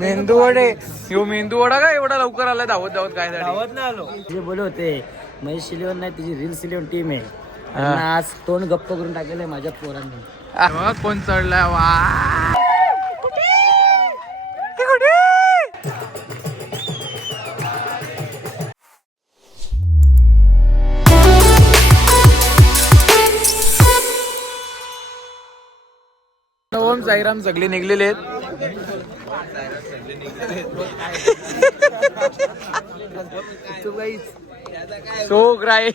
मेंदू वडे यो मेंदू वडा का एवढा लवकर आला धावत धावत काय धावत नाही आलो. जे बोलले होते महेश सिलियन नाही तिची रील सिलियन टीम आहे आणि आज तोंड गप्प करून टाकलेलं आहे माझ्या पोरांनी. कोण चढलाय वा ओम साईराम सगळे निघलेले आहेत. सो ग्राई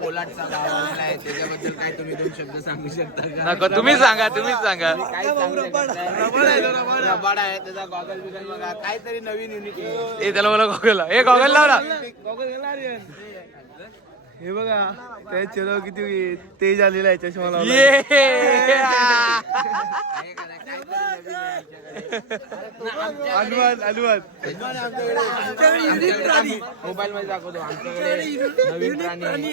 कोलाटचा गाव आहे त्याच्याबद्दल काय तुम्ही 2 शब्द सांगू शकता का? नको तुम्हीच सांगा काय रबाड आहे त्याचा गॉगल बिगल बघा काहीतरी नवीन युनिक ए त्याला मला गॉगल हे गॉगल लावला. हे बघा काय चलो किती तेज आलेला आहे चष्मा लावला. अनुवाद मोबाईल मध्ये दाखवतो आमच्याकडे नवीन प्राणी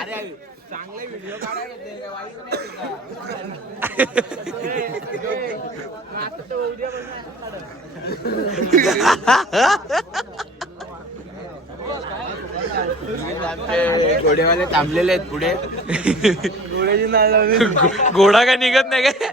अरे चांगले व्हिडिओ काढायला घोडेवाले थांबलेले आहेत पुढे. घोड्याची नाळ लावली. घोडा काय निघत नाही काय?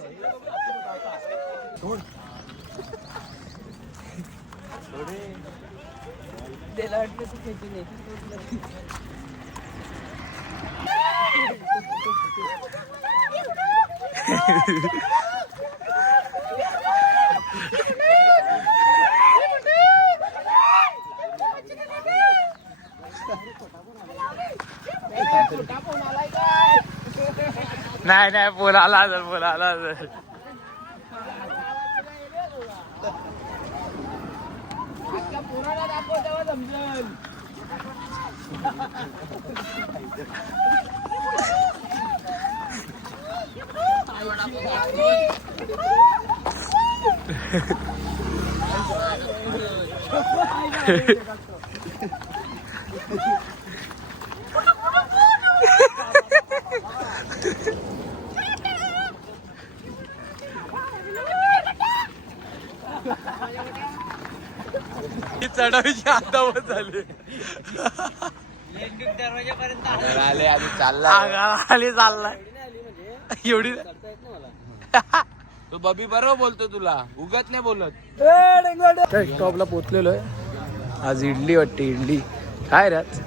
नाही नाही बोलायला चढावीची आतावत झाली. आले आधी चाललाय एवढी तो बबी बरोबर बोलतो तुला उगत नाही बोलत. स्टॉपला पोहोचलेलो आहे. आज इडली वाटते इडली काय रे आज?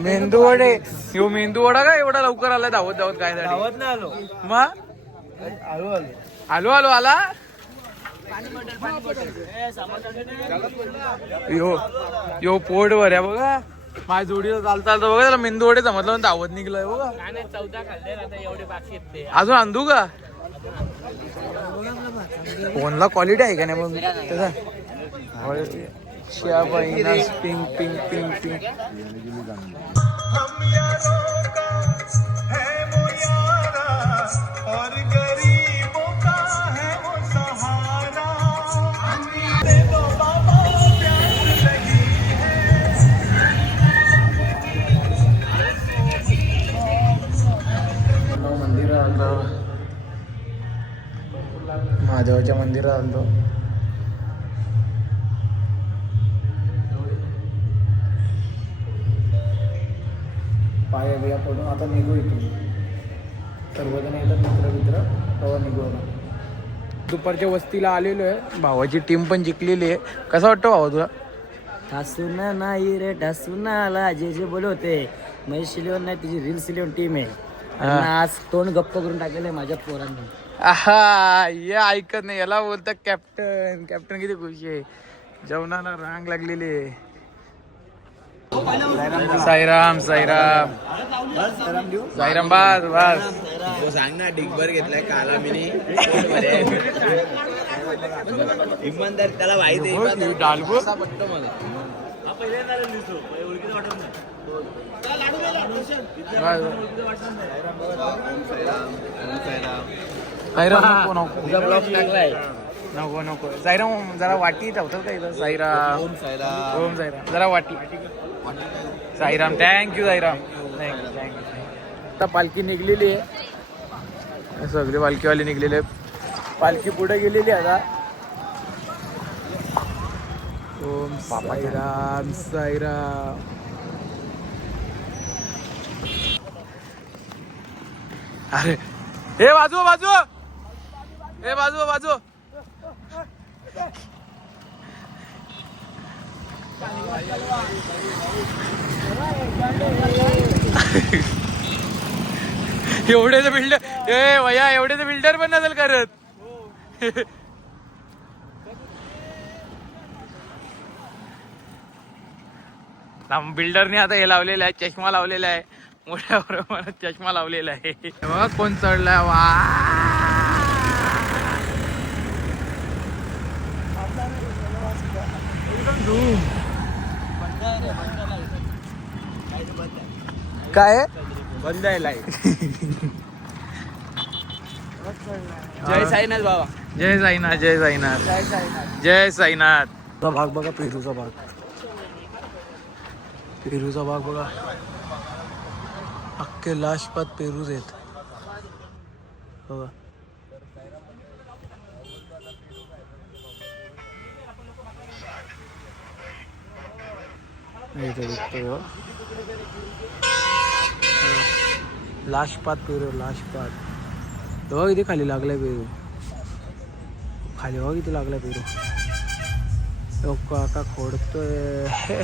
मेंदू वडे यो मेंदू वडा का एवढा लवकर आला धावत धावत काय धावत नाही आलो. मग आलो आला. यो पोट वर आहे बघा माझ्या जोडीला चालता बघा त्याला मेंदू वडे जमतलं धावत निघलाय बघा. 14 खाल्ले आता एवढे बाकी आहेत ते. अजून आणू का? फोनला क्वालिटी आहे का नाही मग त्याचा पिंग पिंग पिंग पिंग. मंदिरात आलो महादेवाच्या मंदिरात आलो. पाया बिया पडून आता निघू इथून. सर्वजण येतात मित्र तेव्हा निघू. दुपारच्या वस्तीला आलेलो आहे. भावाची टीम पण जिंकलेली आहे. कसा वाटतं भावा तुला? ठासून नाही रे ठासून आला. जे बोलले होते महेश सिलियन नाही तिची रील सिलियन टीम आहे आणि आज तोंड गप्प करून टाकलेलं आहे माझ्या पोरांनी. हे ऐकत नाही. याला बोलतात कॅप्टन. कॅप्टन किती खुशी आहे. जेवणाला रांग लागलेली आहे. साईराम साईराम साईराम बस बस. तो सांग ना डिगभर घेतलाय काला मिनी इमानदार त्याला माहिती आहे. डालबो पटतो मला. साईराम नको नको तुझा ब्लॉग टाकलाय. नको नको साईराम जरा वाटी ठेवतात का इथं साईराम ओम साईराम जरा वाटी साईराम थँक्यू साईराम थँक्यू आता पालखी निघलेली आहे सगळे पालखीवाले निघलेले पालखी पुढे गेलेली आता ओम साईराम साईराम अरे हे बाजू बाजू हे बाजू बाजू एवढे तर बिल्डर ए भैया एवढे तर बिल्डर पण नसेल करत बिल्डरने आता हे लावलेलं आहे चष्मा लावलेला आहे मोठ्या प्रमाणात चष्मा लावलेला आहे बघा कोण चढलाय वा काय बंद आहे लाईट. जय साईनाथ बाबा. जय साईनाथ जय साईनाथ जय साईनाथ भाग बघा पेरूचा भाग. पेरूचा भाग बघा अख्खे लाशपात पेरूच आहेत बघा लाशपात पेरू लाशपात बघा इथे खाली लागलाय पेरू खाली बघा इथे लागलाय पेरू आता खोडतोय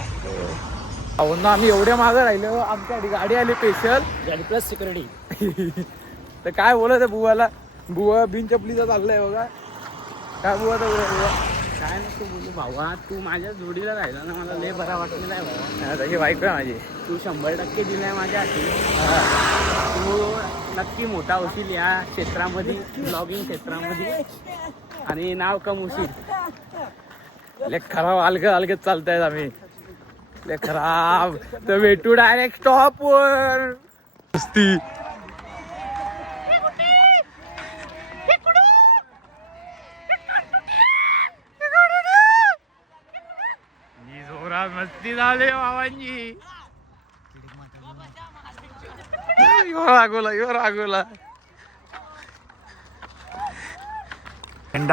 अहो ना आम्ही एवढ्या मागं राहिलो आमच्या गाडी आली स्पेशल गाडी प्लस सिक्युरिटी. तर काय बोलत आहे बुवाला बुवा बिन चपलीचा चाललाय बघा काय बुवा तर बुवा काय नको बोलू भावा, तू माझ्या जोडीला राहिला ना मला लय बरा वाटलेला आहे भावा. त्याची बायको आहे माझी तू 100% दिलाय माझ्या हाती. तू नक्की मोठा होशील या क्षेत्रामध्ये ब्लॉगिंग क्षेत्रामध्ये आणि नाव कमवशील. लय खराब अलगद अलगद चालतायत आम्ही लय खराब तर भेटू डायरेक्ट स्टॉप वर मस्ती जोरात मस्ती झाले बाबांची यो रागोला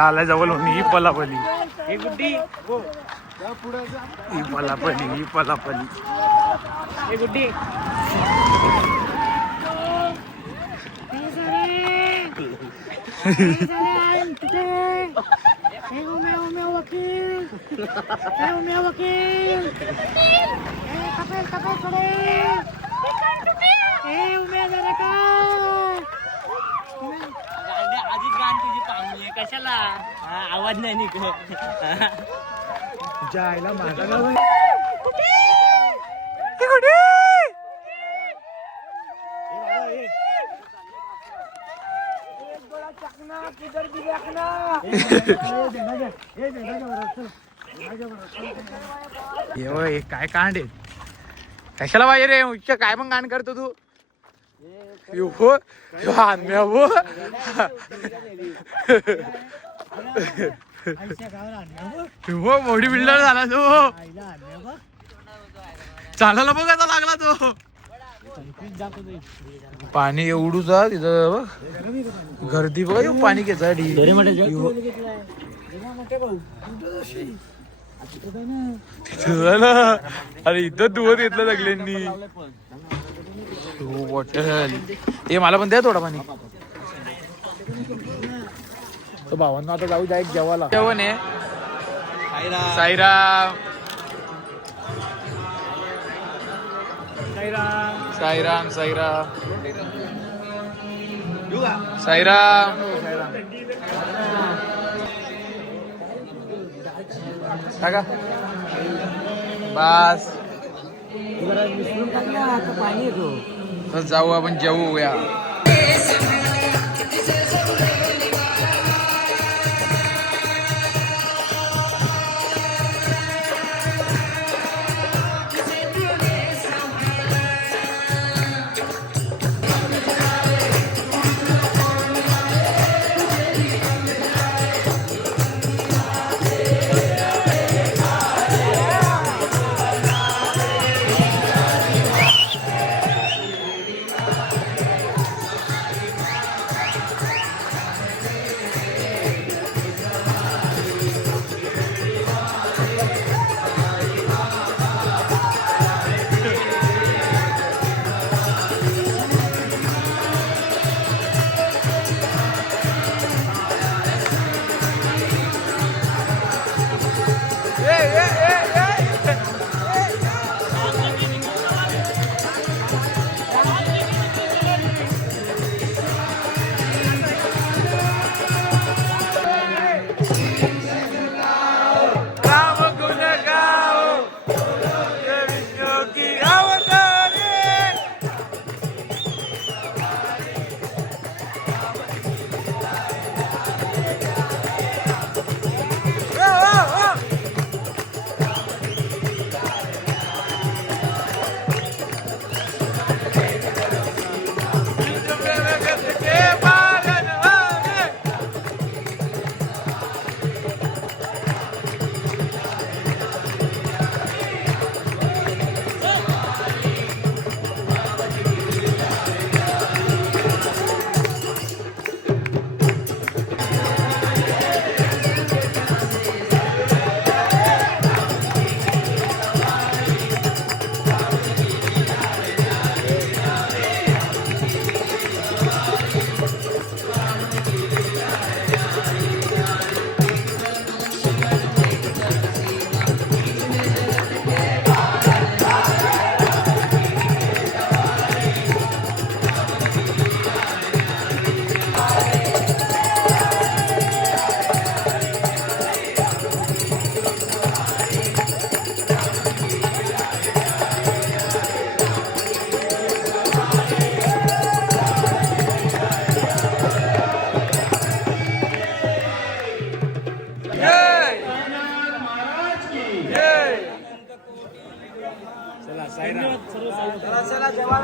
आला जवळ होणी ही पलापली हे गुड्डी ही पलापली हे गुड्डी आधीच गाण तुझी पाहुणी आहे कशाला आवाज नाही निघत. जायला माझा काय कांड आहे कशाला पाहिजे रे उच्च काय पण कांड करतो तू मोठी बिल्डर झाला तो चालायला बघ आता लागला तो पाणी एवढूचा तिथं गर्दी बघ पाणी घ्यायसाठी अरे इथं धुवत घेतलं सगळ्यांनी बॉटल हे मला पण द्या थोडा पाणी तो भावांना आता जाऊ द्या एक जेवायला जेवण आहे साईराम साईराम साईराम साईराम टाका बस पाणी येतो बस जाऊ आपण जेवूया चला साईराम.